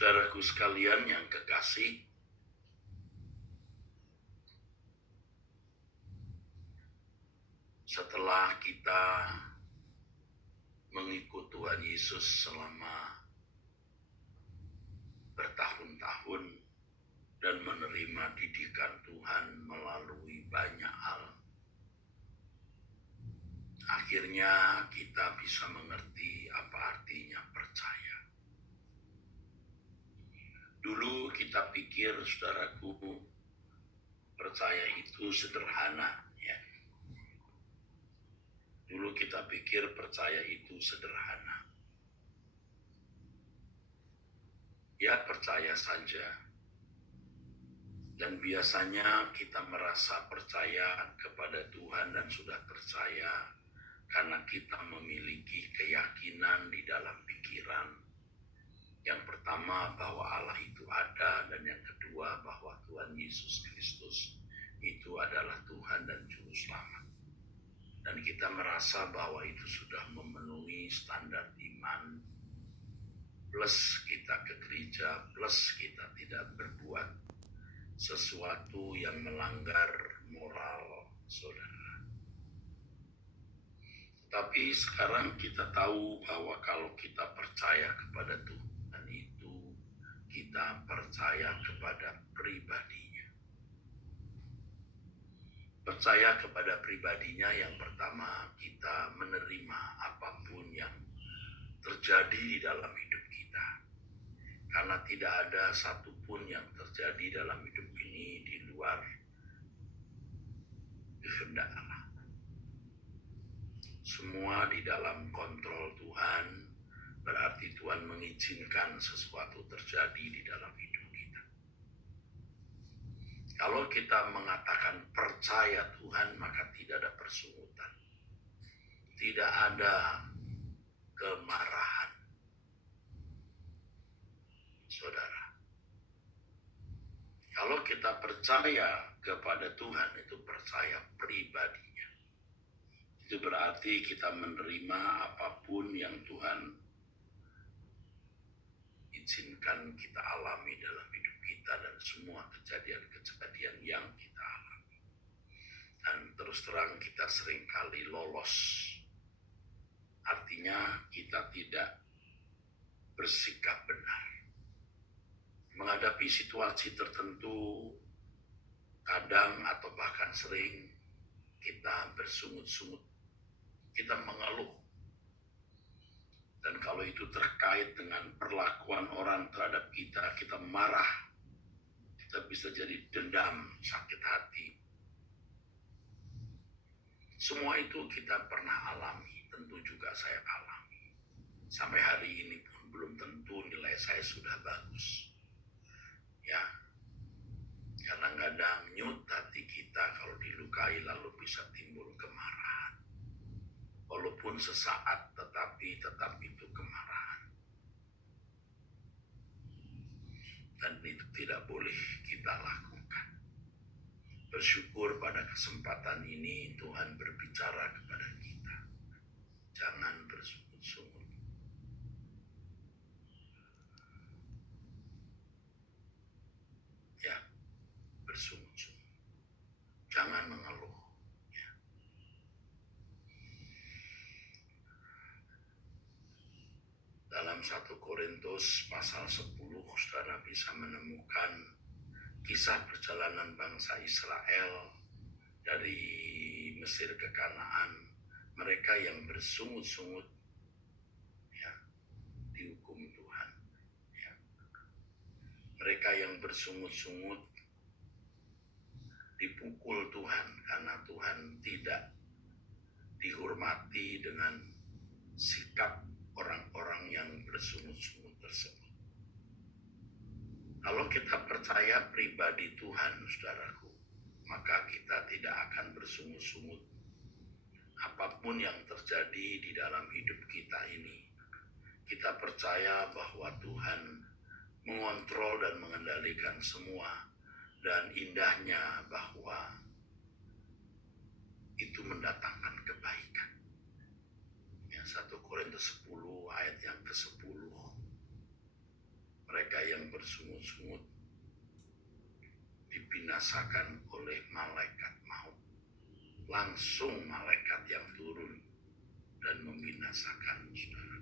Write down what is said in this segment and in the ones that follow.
Saudaraku sekalian yang kekasih, setelah kita mengikut Tuhan Yesus selama bertahun-tahun dan menerima didikan Tuhan melalui banyak hal, akhirnya kita bisa mengerti apa artinya percaya. Dulu kita pikir, saudaraku, percaya itu sederhana, ya. Dulu kita pikir percaya itu sederhana. Ya, percaya saja. Dan biasanya kita merasa percaya kepada Tuhan dan sudah percaya karena kita memiliki keyakinan di dalam pikiran. Yang pertama, bahwa Allah itu ada, dan yang kedua, bahwa Tuhan Yesus Kristus itu adalah Tuhan dan Juru Selamat. Dan kita merasa bahwa itu sudah memenuhi standar iman, plus kita ke gereja, plus kita tidak berbuat sesuatu yang melanggar moral saudara. Tapi sekarang kita tahu bahwa kalau kita percaya kepada Tuhan itu, kita percaya kepada pribadinya. Percaya kepada pribadinya, yang pertama, kita menerima apapun yang terjadi di dalam hidup kita. Karena tidak ada satupun yang terjadi dalam hidup ini di luar kehendak Allah. Semua di dalam kontrol Tuhan, berarti Tuhan mengizinkan sesuatu terjadi di dalam hidup kita. Kalau kita mengatakan percaya Tuhan, maka tidak ada persungutan. Tidak ada kemarahan. Saudara, kalau kita percaya kepada Tuhan, itu percaya pribadinya. Itu berarti kita menerima apapun yang Tuhan izinkan kita alami dalam hidup kita dan semua kejadian-kejadian yang kita alami. Dan terus terang kita seringkali lolos. Artinya kita tidak bersikap benar. Menghadapi situasi tertentu, kadang atau bahkan sering kita bersungut-sungut. Kita mengeluh. Dan kalau itu terkait dengan perlakuan orang terhadap kita, kita marah. Kita bisa jadi dendam, sakit hati. Semua itu kita pernah alami, tentu juga saya alami. Sampai hari ini pun belum tentu nilai saya sudah bagus. Ya, kadang-kadang nyut hati kita kalau dilukai lalu bisa timbul kemarahan. Walaupun sesaat, tetapi tetap itu kemarahan. Dan itu tidak boleh kita lakukan. Bersyukur pada kesempatan ini Tuhan berbicara kepada kita. Jangan bersungut-sungut. Ya, bersungut-sungut. Jangan mengeluh. Dalam 1 Korintus pasal 10, saudara bisa menemukan kisah perjalanan bangsa Israel dari Mesir ke Kanaan. Mereka yang bersungut-sungut, ya, dihukum Tuhan. Ya. Mereka yang bersungut-sungut dipukul Tuhan karena Tuhan tidak dihormati dengan sikap orang-orang yang bersungut-sungut tersebut. Kalau kita percaya pribadi Tuhan, saudaraku, maka kita tidak akan bersungut-sungut. Apapun yang terjadi di dalam hidup kita ini, kita percaya bahwa Tuhan mengontrol dan mengendalikan semua. Dan indahnya bahwa itu mendatangkan kebaikan. 1 Korintus 10 ayat yang ke-10. mereka yang bersungut-sungut dibinasakan oleh malaikat maut. Langsung malaikat yang turun dan membinasakan, saudara.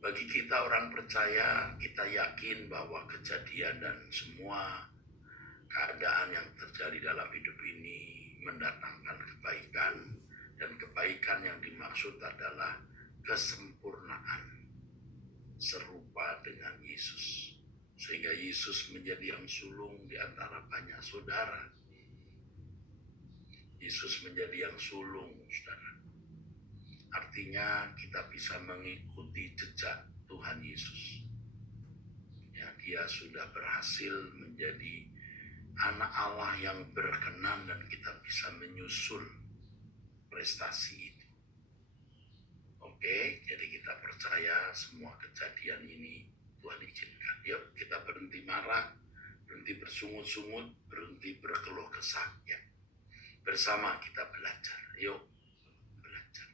Bagi kita orang percaya, kita yakin bahwa kejadian dan semua keadaan yang terjadi dalam hidup ini mendatangkan kebaikan, dan kebaikan yang dimaksud adalah kesempurnaan serupa dengan Yesus, sehingga Yesus menjadi yang sulung di antara banyak saudara. Yesus menjadi yang sulung, saudara. Artinya kita bisa mengikuti jejak Tuhan Yesus. Ya, dia sudah berhasil menjadi anak Allah yang berkenan, dan kita bisa menyusul prestasi itu. Oke, jadi kita percaya semua kejadian ini Tuhan izinkan. Yuk kita berhenti marah, berhenti bersungut-sungut, berhenti berkeluh kesah, ya. Bersama kita belajar. Yuk belajar.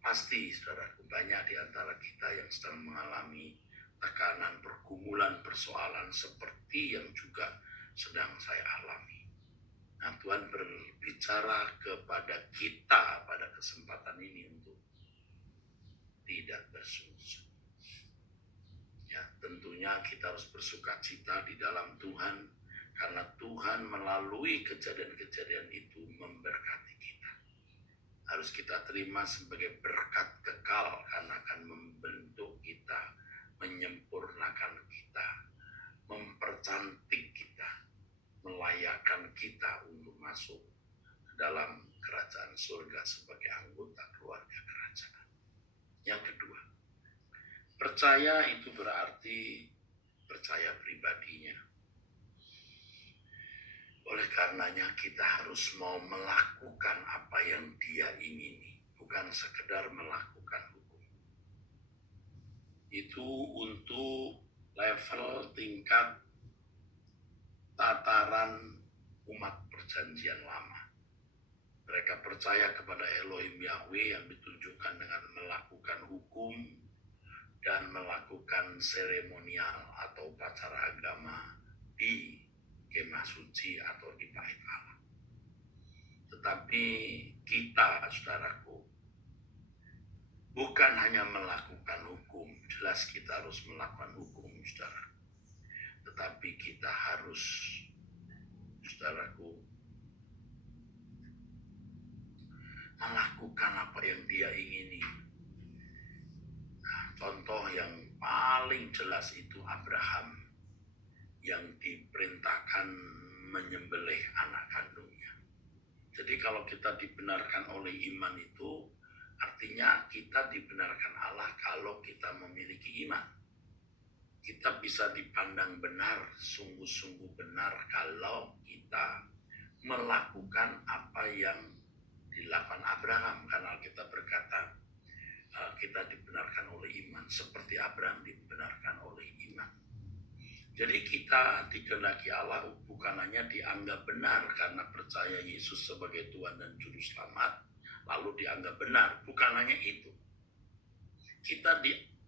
Pasti saudaraku, banyak di antara kita yang sedang mengalami tekanan, pergumulan, persoalan seperti yang juga sedang saya alami. Nah, Tuhan berbicara kepada kita pada kesempatan ini untuk tidak bersungut-sungut. Ya, tentunya kita harus bersukacita di dalam Tuhan, karena Tuhan melalui kejadian-kejadian itu memberkati kita. Harus kita terima sebagai berkat kekal, karena akan membentuk kita, menyempurnakan kita, mempercantik kita, melayakkan kita untuk masuk ke dalam kerajaan surga sebagai anggota keluarga kerajaan. Yang kedua, percaya itu berarti percaya pribadinya. Oleh karenanya kita harus mau melakukan apa yang dia ingini, bukan sekedar melakukan hukum. Itu untuk level tingkat tataran umat perjanjian lama. Mereka percaya kepada Elohim Yahweh yang ditunjukkan dengan melakukan hukum dan melakukan seremonial atau upacara agama di kemah suci atau di bait Allah. Tetapi kita, saudaraku, bukan hanya melakukan hukum. Jelas kita harus melakukan hukum, saudara. Tetapi kita harus, saudaraku, melakukan apa yang dia ingini. Nah, contoh yang paling jelas itu Abraham yang diperintahkan menyembelih anak kandungnya. Jadi kalau kita dibenarkan oleh iman itu, artinya kita dibenarkan Allah kalau kita memiliki iman. Kita bisa dipandang benar, sungguh-sungguh benar kalau kita melakukan apa yang dilakukan Abraham. Karena kita berkata, kita dibenarkan oleh iman, seperti Abraham dibenarkan oleh iman. Jadi kita dikehendaki Allah bukan hanya dianggap benar karena percaya Yesus sebagai Tuhan dan Juru Selamat, lalu dianggap benar. Bukan hanya itu.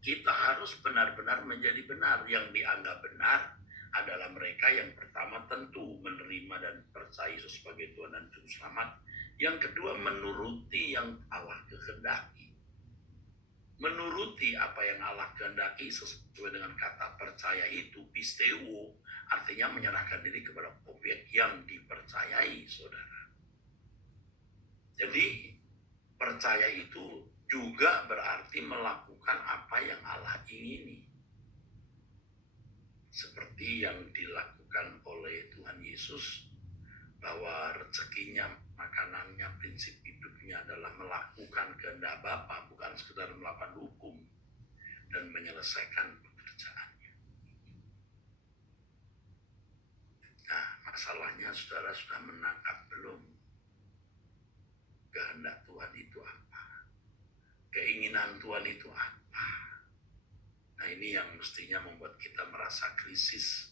Kita harus benar-benar menjadi benar. Yang dianggap benar adalah mereka yang pertama tentu menerima dan percaya Yesus sebagai Tuhan dan Juru Selamat. Yang kedua, menuruti yang Allah kehendaki. Menuruti apa yang Allah kehendaki sesuai dengan kata percaya itu pisteuo, artinya menyerahkan diri kepada objek yang dipercayai, saudara. Jadi percaya itu juga berarti melakukan apa yang Allah ingini, seperti yang dilakukan oleh Tuhan Yesus, bahwa rezekinya, makanannya, prinsip hidupnya adalah melakukan kehendak Bapa, bukan sekedar melakukan hukum dan menyelesaikan pekerjaannya. Nah, masalahnya saudara sudah menangkap belum? Kehendak Tuhan itu apa? Keinginan Tuhan itu apa? Nah, ini yang mestinya membuat kita merasa krisis.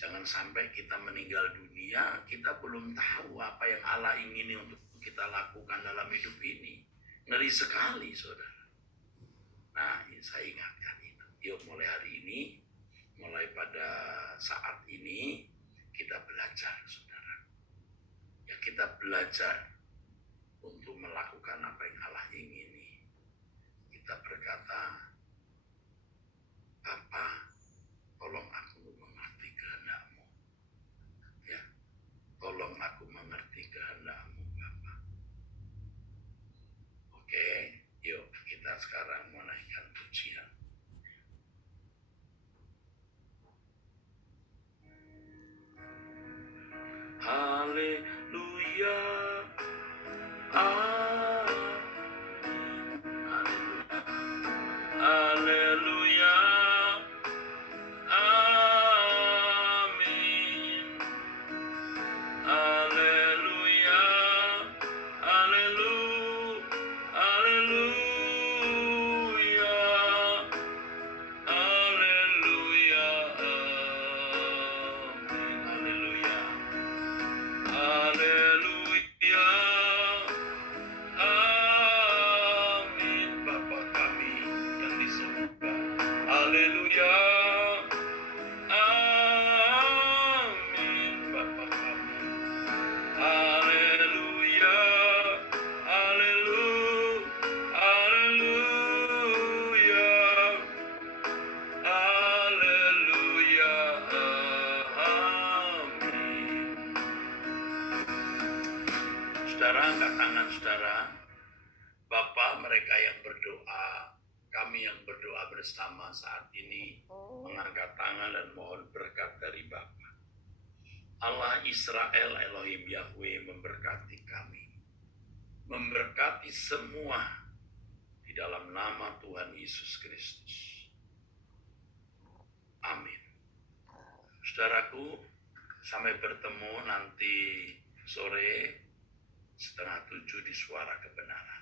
Jangan sampai kita meninggal dunia, kita belum tahu apa yang Allah ingini untuk kita lakukan dalam hidup ini. Ngeri sekali, saudara. Nah, saya ingatkan itu. Yuk mulai hari ini, mulai pada saat ini, kita belajar, saudara. Ya, kita belajar untuk melakukan apa yang Allah ingini. Kita berkata, Bapa, tolong aku mengerti kehendak-Mu. Ya, tolong aku mengerti kehendak-Mu, Bapa. Oke, yuk kita sekarang menaikkan pujian. Haleluya. Haleluya. Amin. Haleluya. Haleluya. Haleluya. Haleluya. Amin. Haleluya. Haleluya. Amin. Bapa kami yang di surga. Haleluya. Amin. Bapa kami. Haleluya. Haleluya. Haleluya. Haleluya. Amin. Saudara, angkat tangan saudara. Bapa, mereka yang berdoa, kami yang berdoa bersama saat ini, mengangkat tangan dan mohon berkat dari Bapa. Allah Israel, Elohim Yahweh memberkati kami. Memberkati semua di dalam nama Tuhan Yesus Kristus. Amin. Saudaraku, sampai bertemu nanti sore 6:30 di Suara Kebenaran.